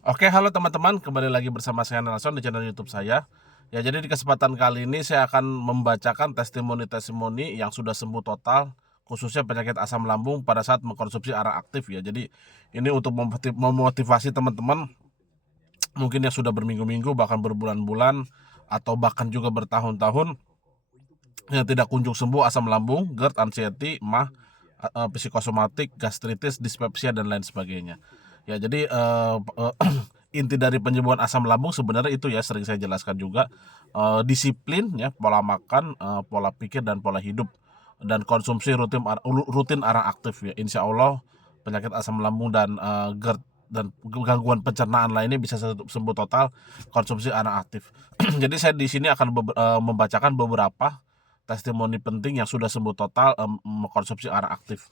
Oke, halo teman-teman, kembali lagi bersama saya Nelson di channel YouTube saya. Ya, jadi di kesempatan kali ini saya akan membacakan testimoni-testimoni yang sudah sembuh total, khususnya penyakit asam lambung pada saat mengkonsumsi arang aktif ya. Jadi ini untuk memotivasi teman-teman mungkin yang sudah berminggu-minggu bahkan berbulan-bulan atau bahkan juga bertahun-tahun yang tidak kunjung sembuh asam lambung, GERD, anxiety, MAH, psikosomatik, gastritis, dispepsia dan lain sebagainya. Ya, jadi inti dari penyembuhan asam lambung sebenarnya itu ya, sering saya jelaskan juga, disiplin ya, pola makan, pola pikir dan pola hidup, dan konsumsi rutin arang aktif ya. Insya Allah penyakit asam lambung dan GERD dan gangguan pencernaan lainnya bisa sembuh total konsumsi arang aktif. Jadi saya di sini akan membacakan beberapa testimoni penting yang sudah sembuh total mengkonsumsi arang aktif.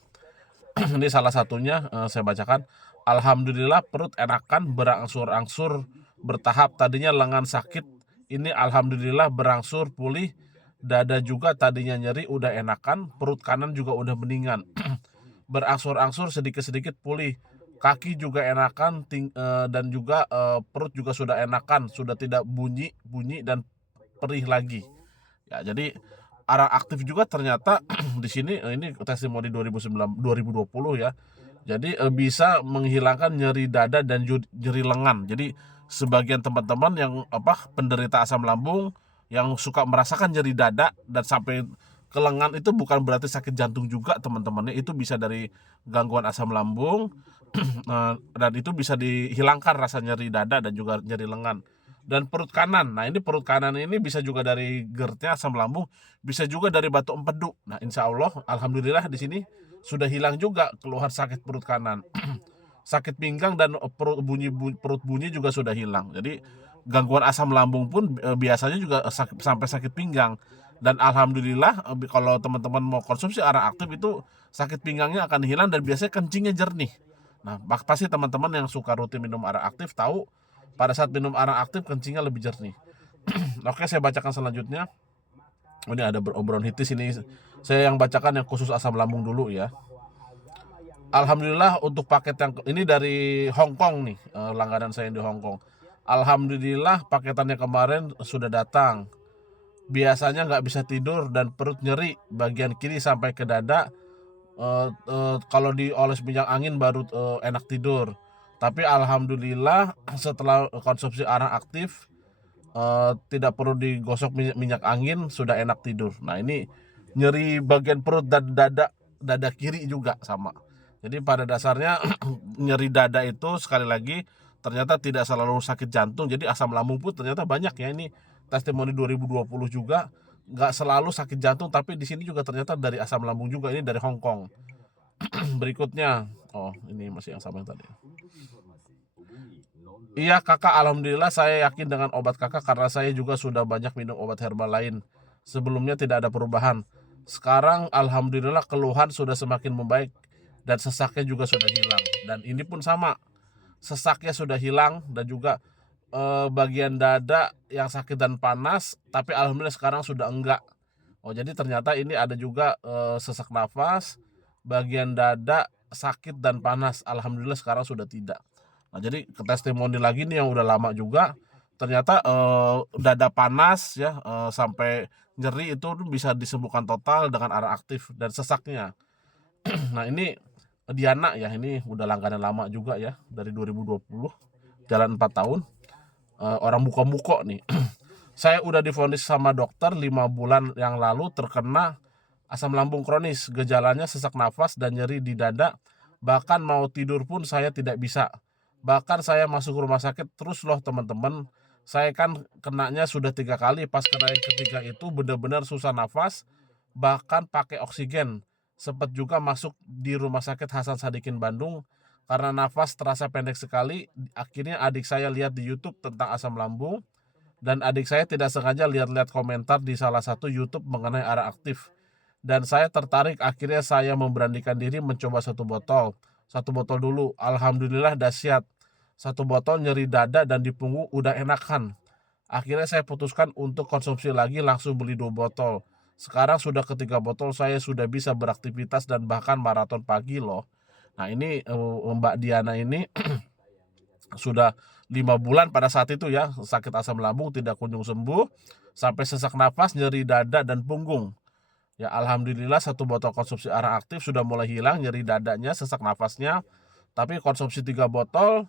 Ini salah satunya, saya bacakan. Alhamdulillah perut enakan berangsur-angsur bertahap, tadinya lengan sakit, ini alhamdulillah berangsur pulih, dada juga tadinya nyeri udah enakan, perut kanan juga udah mendingan. Berangsur-angsur sedikit-sedikit pulih, kaki juga enakan, dan juga perut juga sudah enakan, sudah tidak bunyi-bunyi dan perih lagi. Ya, jadi arang aktif juga ternyata di sini, ini testimoni 2020 ya. Jadi bisa menghilangkan nyeri dada dan nyeri lengan. Jadi sebagian teman-teman yang penderita asam lambung yang suka merasakan nyeri dada dan sampai ke lengan, itu bukan berarti sakit jantung juga teman-temannya, itu bisa dari gangguan asam lambung. Dan itu bisa dihilangkan rasa nyeri dada dan juga nyeri lengan. Dan perut kanan, nah ini perut kanan ini bisa juga dari GERD-nya, asam lambung, bisa juga dari batu empedu. Nah, insya Allah alhamdulillah di sini sudah hilang juga keluhan sakit perut kanan. Sakit pinggang dan perut bunyi juga sudah hilang. Jadi gangguan asam lambung pun biasanya juga sampai sakit pinggang. Dan alhamdulillah kalau teman-teman mau konsumsi arang aktif itu sakit pinggangnya akan hilang dan biasanya kencingnya jernih. Nah, pasti teman-teman yang suka rutin minum arang aktif tahu pada saat minum arang aktif kencingnya lebih jernih. Oke, saya bacakan selanjutnya. Ini ada bronkitis ini. Saya yang bacakan yang khusus asam lambung dulu ya. Alhamdulillah untuk paket yang ini dari Hong Kong nih, langganan saya yang di Hong Kong. Alhamdulillah paketannya kemarin sudah datang. Biasanya nggak bisa tidur dan perut nyeri bagian kiri sampai ke dada. Kalau dioles minyak angin baru enak tidur. Tapi alhamdulillah setelah konsumsi arang aktif, tidak perlu digosok minyak angin, sudah enak tidur. Nah, ini nyeri bagian perut dan dada kiri juga sama. Jadi pada dasarnya nyeri dada itu sekali lagi ternyata tidak selalu sakit jantung. Jadi asam lambung pun ternyata banyak ya, ini testimoni 2020 juga nggak selalu sakit jantung, tapi di sini juga ternyata dari asam lambung juga, ini dari Hong Kong. Berikutnya, oh ini masih yang sama yang tadi. Iya kakak, alhamdulillah saya yakin dengan obat kakak karena saya juga sudah banyak minum obat herbal lain. Sebelumnya tidak ada perubahan. Sekarang alhamdulillah keluhan sudah semakin membaik dan sesaknya juga sudah hilang. Dan ini pun sama, sesaknya sudah hilang dan juga bagian dada yang sakit dan panas, tapi alhamdulillah sekarang sudah enggak. Oh, jadi ternyata ini ada juga sesak nafas, bagian dada sakit dan panas. Alhamdulillah sekarang sudah tidak. Nah, jadi ke testimoni lagi nih yang udah lama juga, ternyata dada panas ya, sampai nyeri itu bisa disembuhkan total dengan arang aktif dan sesaknya. Nah, ini Diana ya, ini udah langganan lama juga ya, dari 2020, jalan 4 tahun, orang muko-muko nih. Saya udah divonis sama dokter 5 bulan yang lalu terkena asam lambung kronis, gejalanya sesak nafas dan nyeri di dada, bahkan mau tidur pun saya tidak bisa. Bahkan saya masuk rumah sakit terus loh teman-teman. Saya kan kenanya sudah 3 kali, pas kena yang ketiga itu benar-benar susah nafas, bahkan pakai oksigen. Sempat juga masuk di rumah sakit Hasan Sadikin Bandung karena nafas terasa pendek sekali. Akhirnya adik saya lihat di YouTube tentang asam lambung, dan adik saya tidak sengaja lihat-lihat komentar di salah satu YouTube mengenai arang aktif. Dan saya tertarik, akhirnya saya memberanikan diri mencoba satu botol. Satu botol dulu, alhamdulillah dahsyat. Satu botol nyeri dada dan di punggung udah enakan. Akhirnya saya putuskan untuk konsumsi lagi, langsung beli 2 botol. Sekarang sudah ketiga botol, saya sudah bisa beraktivitas dan bahkan maraton pagi loh. Nah, ini Mbak Diana ini Sudah 5 bulan pada saat itu ya, sakit asam lambung tidak kunjung sembuh, sampai sesak nafas, nyeri dada dan punggung. Ya alhamdulillah 1 botol konsumsi arang aktif sudah mulai hilang nyeri dadanya, sesak nafasnya, tapi konsumsi 3 botol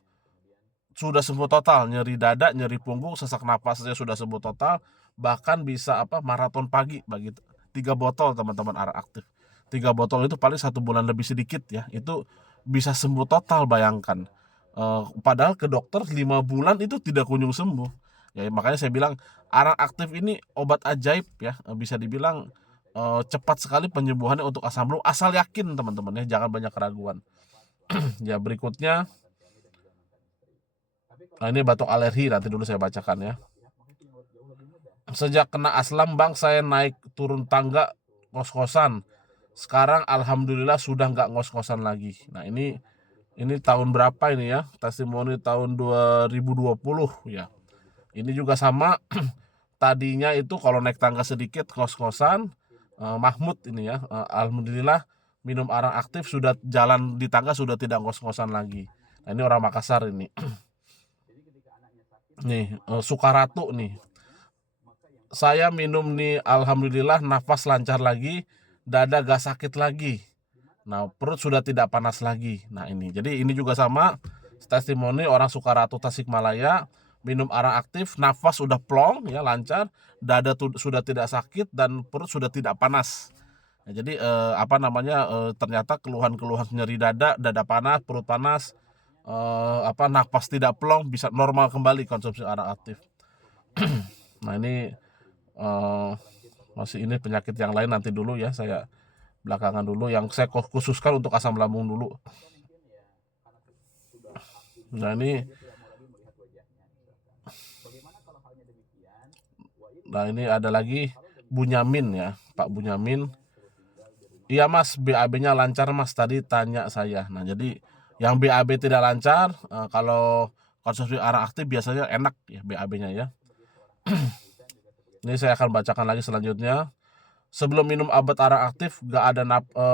sudah sembuh total, nyeri dada, nyeri punggung, sesak nafasnya sudah sembuh total, bahkan bisa maraton pagi bagi 3 botol teman-teman arang aktif. 3 botol itu paling 1 bulan lebih sedikit ya, itu bisa sembuh total bayangkan. Padahal ke dokter 5 bulan itu tidak kunjung sembuh. Ya makanya saya bilang arang aktif ini obat ajaib ya, bisa dibilang, cepat sekali penyembuhannya untuk asam lambung, asal yakin teman-teman ya, jangan banyak keraguan. Ya berikutnya, ini batuk alergi nanti dulu saya bacakan ya. Sejak kena asam Bang, saya naik turun tangga ngos-ngosan. Sekarang alhamdulillah sudah nggak ngos-ngosan lagi. Nah ini tahun berapa ini ya? Testimoni tahun 2020 ya. Ini juga sama. Tadinya itu kalau naik tangga sedikit ngos-ngosan, Mahmud ini ya. Alhamdulillah minum arang aktif sudah jalan di tangga sudah tidak ngos-ngosan lagi. Nah ini orang Makassar ini. Nih Sukaratu nih. Saya minum nih alhamdulillah nafas lancar lagi, dada gak sakit lagi. Nah, perut sudah tidak panas lagi. Nah, ini. Jadi ini juga sama testimoni orang Sukaratu Tasikmalaya, minum arang aktif, nafas sudah plong ya, lancar, dada sudah tidak sakit dan perut sudah tidak panas. Nah, jadi ternyata keluhan-keluhan nyeri dada, dada panas, perut panas, nafas tidak plong bisa normal kembali konsumsi arang aktif. Nah, ini masih ini penyakit yang lain nanti dulu ya, saya belakangan dulu yang saya khususkan untuk asam lambung dulu. Nah ini ada lagi Bunyamin ya, Pak Bunyamin. Iya Mas, BAB-nya lancar Mas, tadi tanya saya. Nah jadi yang BAB tidak lancar, kalau konsumsi arang aktif biasanya enak ya BAB-nya ya. Ini saya akan bacakan lagi selanjutnya. Sebelum minum obat arang aktif gak ada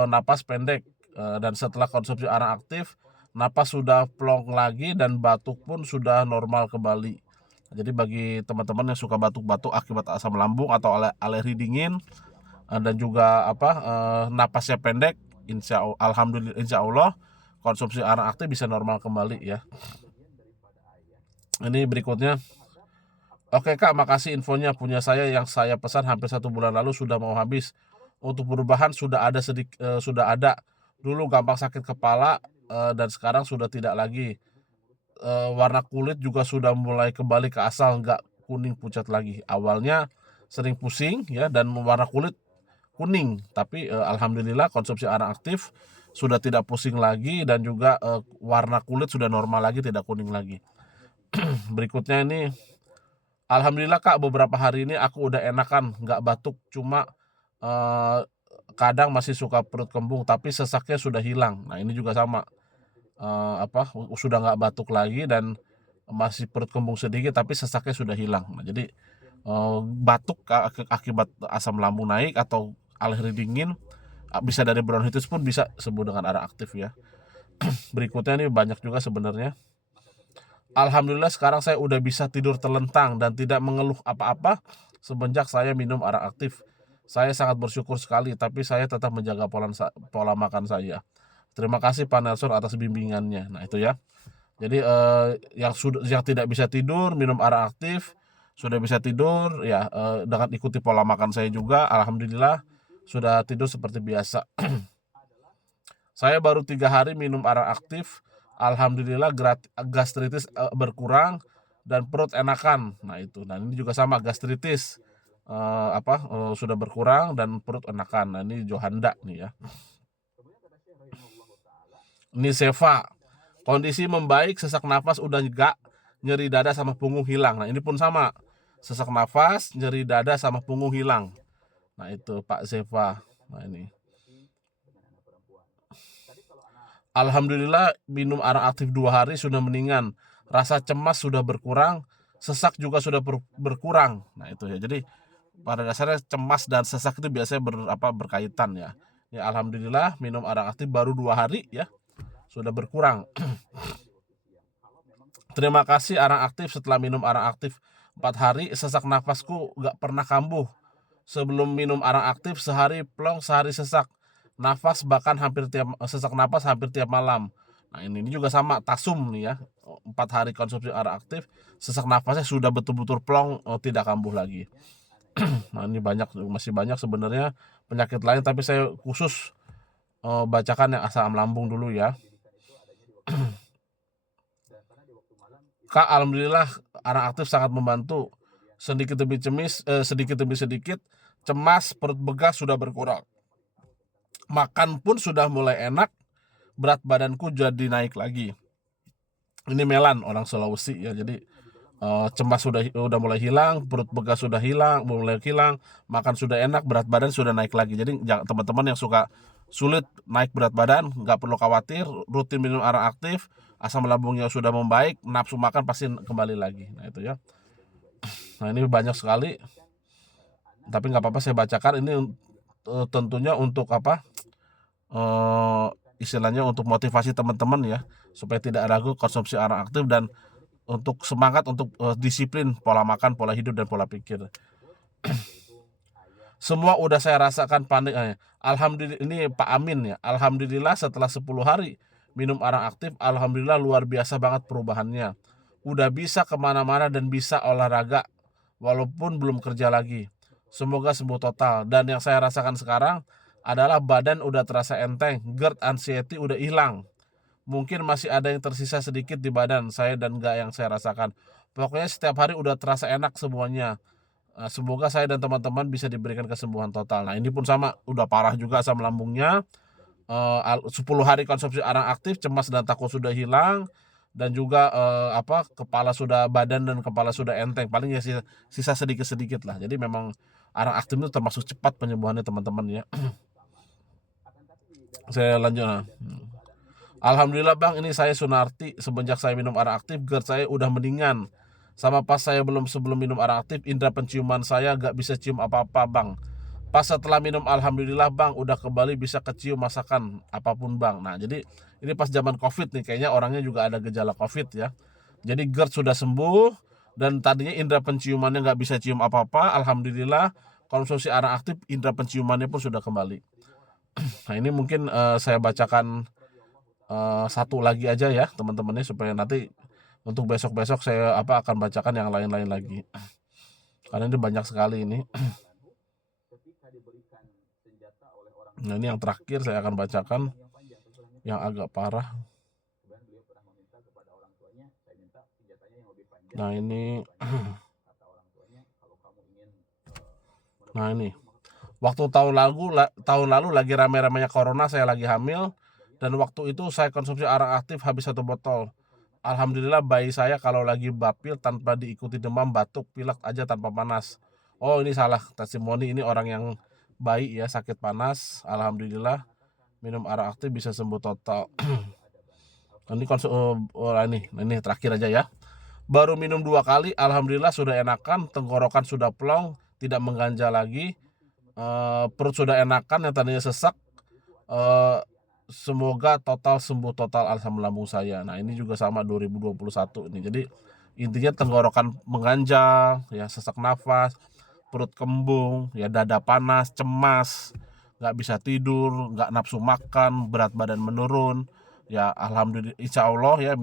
napas pendek, dan setelah konsumsi arang aktif napas sudah plong lagi dan batuk pun sudah normal kembali. Jadi bagi teman-teman yang suka batuk-batuk akibat asam lambung atau alergi dingin, dan juga napasnya pendek, alhamdulillah insya Allah konsumsi arang aktif bisa normal kembali ya. Ini berikutnya. Oke Kak, makasih infonya. Punya saya yang saya pesan hampir 1 bulan lalu sudah mau habis. Untuk perubahan sudah ada. Dulu gampang sakit kepala, dan sekarang sudah tidak lagi. Warna kulit juga sudah mulai kembali ke asal, nggak kuning pucat lagi. Awalnya sering pusing ya dan warna kulit kuning, tapi alhamdulillah konsumsi arang aktif sudah tidak pusing lagi dan juga warna kulit sudah normal lagi, tidak kuning lagi. Berikutnya ini, alhamdulillah Kak, beberapa hari ini aku udah enakan, nggak batuk, cuma kadang masih suka perut kembung, tapi sesaknya sudah hilang. Nah ini juga sama, sudah nggak batuk lagi dan masih perut kembung sedikit, tapi sesaknya sudah hilang. Nah jadi batuk akibat asam lambung naik atau alergi dingin, bisa dari bronkitis pun bisa sembuh dengan arang aktif ya. Berikutnya nih banyak juga sebenarnya. Alhamdulillah sekarang saya udah bisa tidur terlentang dan tidak mengeluh apa-apa semenjak saya minum arang aktif. Saya sangat bersyukur sekali, tapi saya tetap menjaga pola makan saya. Terima kasih Pak Nelson atas bimbingannya. Nah itu ya. Jadi yang tidak bisa tidur minum arang aktif, sudah bisa tidur ya, dengan ikuti pola makan saya juga, alhamdulillah sudah tidur seperti biasa. Saya baru 3 hari minum arang aktif, alhamdulillah gastritis berkurang dan perut enakan. Nah itu, nah ini juga sama gastritis sudah berkurang dan perut enakan. Nah ini Johanda nih ya. Ini Seva, kondisi membaik, sesak nafas udah enggak, nyeri dada sama punggung hilang. Nah ini pun sama, sesak nafas, nyeri dada sama punggung hilang. Nah itu Pak Seva. Nah ini, alhamdulillah minum arang aktif 2 hari sudah mendingan, rasa cemas sudah berkurang, sesak juga sudah berkurang. Nah itu ya, jadi pada dasarnya cemas dan sesak itu biasanya berkaitan ya. Ya alhamdulillah minum arang aktif baru 2 hari ya sudah berkurang. Terima kasih arang aktif. Setelah minum arang aktif 4 hari, sesak nafasku nggak pernah kambuh. Sebelum minum arang aktif sehari plong, sehari sesak nafas, bahkan sesak napas hampir tiap malam. Nah, ini juga sama tasum nih ya, 4 hari konsumsi arang aktif, sesak nafasnya sudah betul-betul plong, tidak kambuh lagi. Nah, ini masih banyak sebenarnya penyakit lain, tapi saya khusus bacakan yang asam lambung dulu ya. Kak, alhamdulillah arang aktif sangat membantu. Sedikit demi sedikit cemas, perut begas sudah berkurang. Makan pun sudah mulai enak, berat badanku jadi naik lagi. Ini Melan, orang Sulawesi ya. Jadi cemas udah mulai hilang, perut begas sudah mulai hilang, makan sudah enak, berat badan sudah naik lagi. Jadi teman-teman yang suka sulit naik berat badan, nggak perlu khawatir, rutin minum arang aktif, asam lambungnya sudah membaik, nafsu makan pasti kembali lagi. Nah itu ya. Nah ini banyak sekali, tapi nggak apa-apa saya bacakan ini tentunya untuk apa? Istilahnya untuk motivasi teman-teman ya, supaya tidak ragu konsumsi arang aktif dan untuk semangat untuk disiplin pola makan, pola hidup, dan pola pikir. Semua udah saya rasakan panik. Alhamdulillah, ini Pak Amin ya. Alhamdulillah setelah 10 hari minum arang aktif, alhamdulillah luar biasa banget perubahannya. Udah bisa kemana-mana dan bisa olahraga walaupun belum kerja lagi. Semoga sembuh total. Dan yang saya rasakan sekarang adalah badan udah terasa enteng, GERD, anxiety udah hilang. Mungkin masih ada yang tersisa sedikit di badan saya dan enggak yang saya rasakan. Pokoknya setiap hari udah terasa enak semuanya. Semoga saya dan teman-teman bisa diberikan kesembuhan total. Nah ini pun sama, udah parah juga asam lambungnya. 10 hari konsumsi arang aktif, cemas dan takut sudah hilang, dan juga badan dan kepala sudah enteng. Paling ya sisa sedikit-sedikit lah. Jadi memang arang aktif itu termasuk cepat penyembuhannya teman-teman ya. Saya lanjut. Alhamdulillah Bang, ini saya Sunarti. Semenjak saya minum arang aktif, GERD saya udah mendingan. Sama pas sebelum minum arang aktif, indera penciuman saya gak bisa cium apa-apa Bang. Pas setelah minum, alhamdulillah Bang, udah kembali bisa kecium masakan apapun Bang. Nah jadi ini pas zaman COVID nih, kayaknya orangnya juga ada gejala COVID ya. Jadi GERD sudah sembuh, dan tadinya indera penciumannya gak bisa cium apa-apa. Alhamdulillah konsumsi arang aktif, indera penciumannya pun sudah kembali. Nah ini mungkin saya bacakan satu lagi aja ya teman-temannya, supaya nanti untuk besok-besok saya akan bacakan yang lain-lain lagi, karena ini banyak sekali ini. Nah ini yang terakhir saya akan bacakan yang agak parah. Nah ini nah ini waktu tahun lalu lagi rame-ramenya corona, saya lagi hamil, dan waktu itu saya konsumsi arang aktif habis 1 botol. Alhamdulillah bayi saya kalau lagi bapil tanpa diikuti demam, batuk, pilek aja tanpa panas. Oh ini salah testimoni, ini orang yang bayi ya, sakit panas. Alhamdulillah minum arang aktif bisa sembuh total. Ini terakhir aja ya. Baru minum 2 kali, alhamdulillah sudah enakan, tenggorokan sudah plong, tidak mengganjal lagi, perut sudah enakan yang tadinya sesak. Semoga total sembuh total asam lambung saya. Nah ini juga sama 2021 ini. Jadi intinya tenggorokan mengganjal, ya sesak nafas, perut kembung, ya dada panas, cemas, nggak bisa tidur, nggak nafsu makan, berat badan menurun. Ya alhamdulillah, insya Allah ya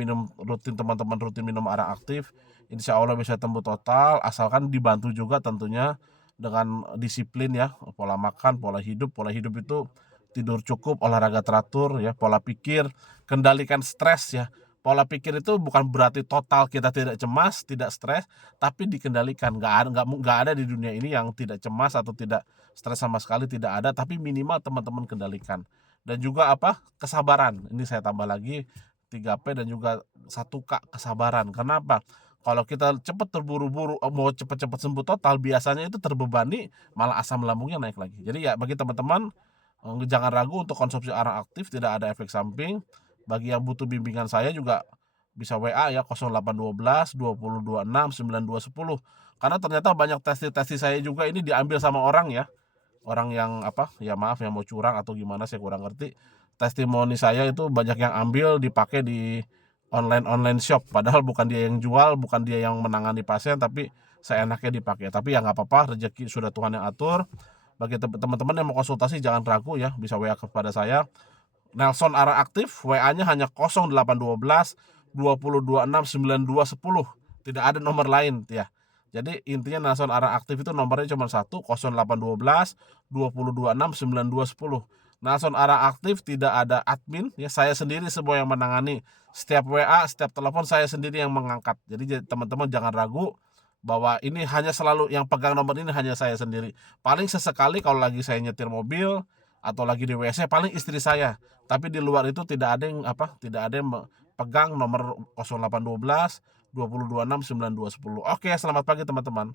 teman-teman rutin minum arang aktif, insya Allah bisa sembuh total, asalkan dibantu juga tentunya dengan disiplin ya, pola makan, pola hidup itu tidur cukup, olahraga teratur ya, pola pikir, kendalikan stres ya. Pola pikir itu bukan berarti total kita tidak cemas, tidak stres, tapi dikendalikan. Nggak ada di dunia ini yang tidak cemas atau tidak stres sama sekali, tidak ada. Tapi minimal teman-teman kendalikan. Dan juga kesabaran. Ini saya tambah lagi 3P dan juga 1K, kesabaran. Kenapa? Kalau kita cepat terburu-buru mau cepat-cepat sembuh total, biasanya itu terbebani, malah asam lambungnya naik lagi. Jadi ya bagi teman-teman, jangan ragu untuk konsumsi arang aktif, tidak ada efek samping. Bagi yang butuh bimbingan saya juga bisa WA ya, 0812 20 26 9210. Karena ternyata banyak testi saya juga ini diambil sama orang ya. Orang yang ya maaf, yang mau curang atau gimana saya kurang ngerti. Testimoni saya itu banyak yang ambil dipakai di online shop, padahal bukan dia yang jual, bukan dia yang menangani pasien, tapi seenaknya dipakai. Tapi ya nggak apa-apa, rezeki sudah Tuhan yang atur. Bagi teman-teman yang mau konsultasi jangan ragu ya, bisa WA kepada saya. Nelson Ara aktif, WA-nya hanya 0812 2026 9210. Tidak ada nomor lain ya. Jadi intinya Nelson Ara aktif itu nomornya cuma satu, 0812 2026 9210. Nelson Ara aktif, tidak ada admin ya, saya sendiri semua yang menangani. Setiap WA, setiap telepon saya sendiri yang mengangkat. Jadi teman-teman jangan ragu bahwa ini hanya selalu yang pegang nomor ini hanya saya sendiri. Paling sesekali kalau lagi saya nyetir mobil atau lagi di WC paling istri saya. Tapi di luar itu tidak ada yang pegang nomor 0812 2026 9210. Oke, selamat pagi teman-teman.